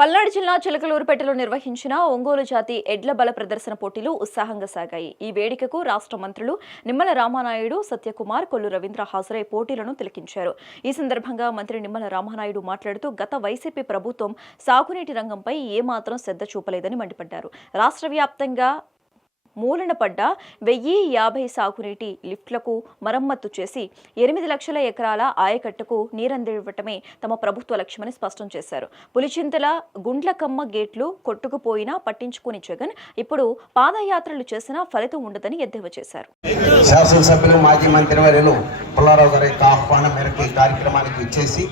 పల్నాడు జిల్లా చిలకలూరుపేటలో నిర్వహించిన ఒంగోలు జాతి ఎడ్ల బల ప్రదర్శన పోటీలు ఉత్సాహంగా సాగాయి. ఈ వేడుకకు రాష్ట్ర మంత్రులు నిమ్మల రామానాయుడు, సత్యకుమార్, కొల్లు రవీంద్ర హాజరై పోటీలను తిలకించారు. ఈ సందర్భంగా మంత్రి నిమ్మల రామానాయుడు మాట్లాడుతూ గత వైసీపీ ప్రభుత్వం సాగునీటి రంగంపై ఏమాత్రం శ్రద్ధ చూపలేదని మండిపడ్డారు. రాష్ట్ర వ్యాప్తంగా మూలన పడ్డ 1050 సాగునీటి లిఫ్ట్లకు మరమ్మత్తు చేసి 8 లక్షల ఎకరాల ఆయకట్టుకు నీరందివ్వటమే తమ ప్రభుత్వ లక్ష్యమని స్పష్టం చేశారు. పులిచింతల గుండ్లకమ్మ గేట్లు కొట్టుకుపోయినా పట్టించుకుని జగన్ ఇప్పుడు పాదయాత్రలు చేసినా ఫలితం ఉండదని ఎద్దేవా చేశారు. శాసనసభ్యులు మాజీ మంత్రివర్యులు పుల్లారావు గారి ఆహ్వానం మేరకు ఈ కార్యక్రమానికి ఇచ్చేసి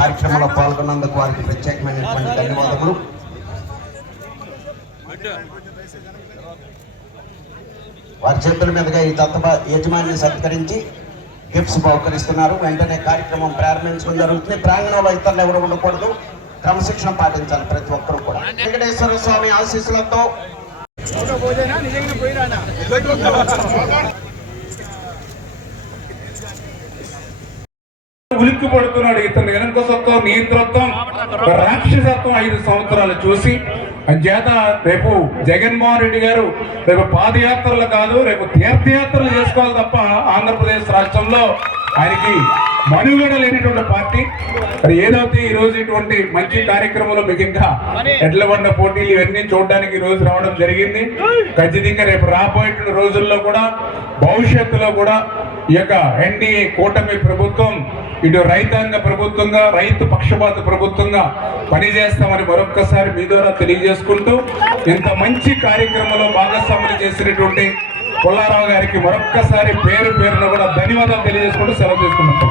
కార్యక్రమంలో పాల్గొన్నందుకు వారికి ప్రత్యేకమైనటువంటి ధన్యవాదములు. వారి చేతుల మీదుగా ఈ దత్తత యజమానిని సత్కరించి గిఫ్ట్స్ బహుకరిస్తున్నారు. వెంటనే కార్యక్రమం ప్రారంభించడం జరుగుతుంది. ప్రాంగణంలో ఇతరులు ఎవరు ఉండకూడదు, క్రమశిక్షణ పాటించాలి ప్రతి ఒక్కరూ కూడా. వెంకటేశ్వర స్వామి ఆశీస్సులతో ఉలిక్కి పడుతున్నాడు. ఇతని వెనకసత్వం, నియంత్రత్వం, రాక్షసత్వం 5 సంవత్సరాలు చూసి అంచేత రేపు జగన్మోహన్ రెడ్డి గారు రేపు పాదయాత్రలు కాదు, రేపు తీర్థయాత్రలు చేసుకోవాలి తప్ప ఆంధ్రప్రదేశ్ రాష్ట్రంలో ఆయనకి మనుగడ లేనటువంటి పార్టీ. మరి ఏదైతే ఈ రోజు ఇటువంటి మంచి కార్యక్రమంలో మీకు ఇంకా ఎడ్ల బండ పోటీలు ఇవన్నీ చూడడానికి ఈ రోజు రావడం జరిగింది. ఖచ్చితంగా రేపు రాబోయే రోజుల్లో కూడా భవిష్యత్తులో కూడా ఈ యొక్క ఎన్డీఏ కూటమి ప్రభుత్వం ఇటు రైతాంగ ప్రభుత్వంగా, రైతు పక్షపాత ప్రభుత్వంగా పనిచేస్తామని మరొక్కసారి మీ ద్వారా తెలియజేసుకుంటూ ఇంత మంచి కార్యక్రమంలో భాగస్వాములు చేసినటువంటి పుల్లారావు గారికి మరొక్కసారి పేరున కూడా ధన్యవాదాలు తెలియజేసుకుంటూ సెలవు తీసుకుంటాం.